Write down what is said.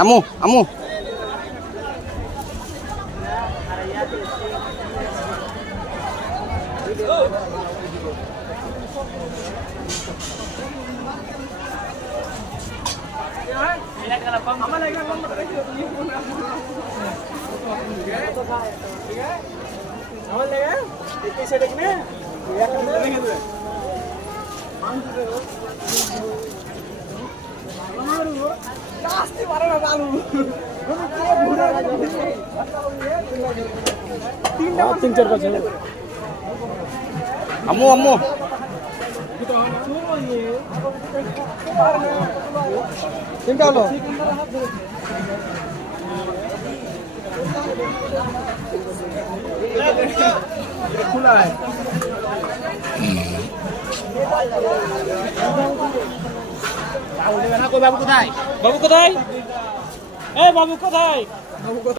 আমু আমু তিন চার পাঁচ আমু আমু তিনটা হলো। বাবু কোথায়? বাবু কোথায়? এই বাবু কোথায়?